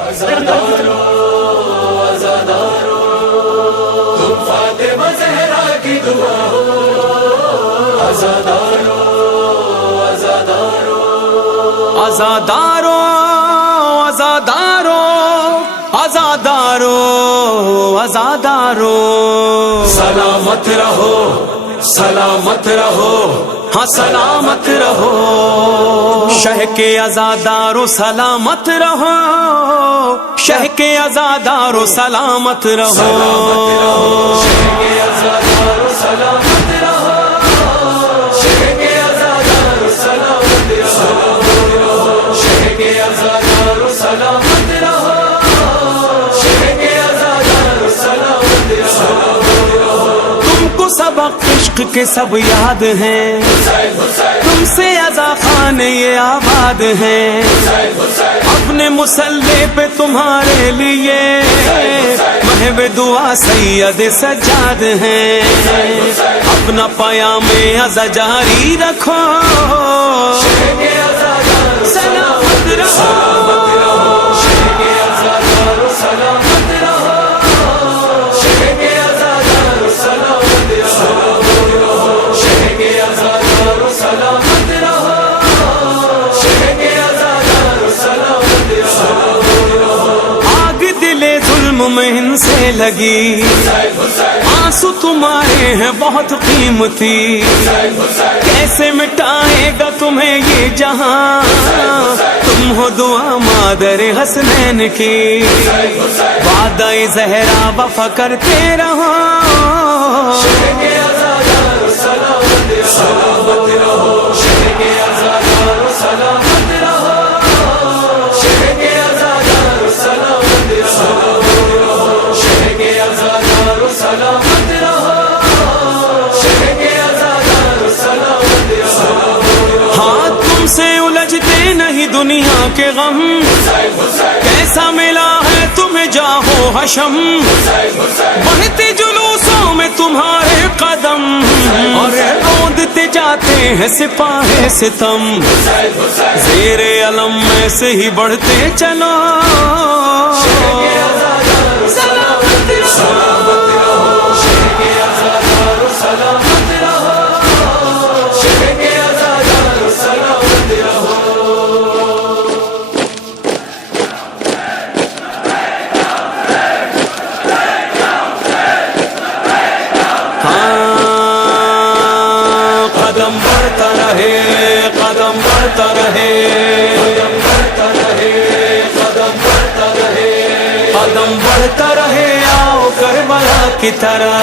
عزادارو عزادارو تم فاطمہ زہرا کی دعا ہو. عزادارو عزادارو عزادارو عزادارو عزادارو عزادارو سلامت رہو سلامت رہو ہاں سلامت رہو. شہ کے عزادارو سلامت رہو، شہ کے عزادارو سلامت رہو. شہ کے عزادارو سلامت رہو، شہ کے عزادارو سلامت رہو، شہ کے عزادارو سلامت رہو، شہ کے عزادارو سلامت رہو. تم کو سبق عشق کے سب یاد ہیں، تم سے عزا خان یہ آباد ہیں. اپنے مسلح پہ تمہارے لیے محب دعا سید سجاد ہیں. اپنا پیام عزا جاری رکھو، سلامت رہو. میں ان سے لگی آنسو تمہارے ہیں بہت قیمتی، کیسے مٹائے گا تمہیں یہ جہاں، تم ہو دعا مادر حسنین کی. وعدہ زہرا وفا کرتے رہو، نہیں دنیا کے غم، کیسا ملا ہے تمہیں جاہو حشم. بہتے جلوسوں میں تمہارے قدم، اور روندتے جاتے ہیں سپاہ ستم. زیر علم میں سے ہی بڑھتے چلو، قدم بڑھتا رہے قدم بڑھتا رہے قدم بڑھتا رہے قدم بڑھتا رہے. آؤ کربلا کی طرح،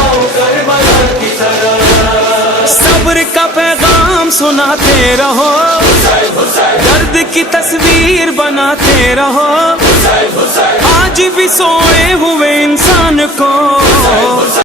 آؤ کربلا کی طرح. صبر کا پیغام سناتے رہو، درد کی تصویر بناتے رہو. آج بھی سوئے ہوئے انسان کو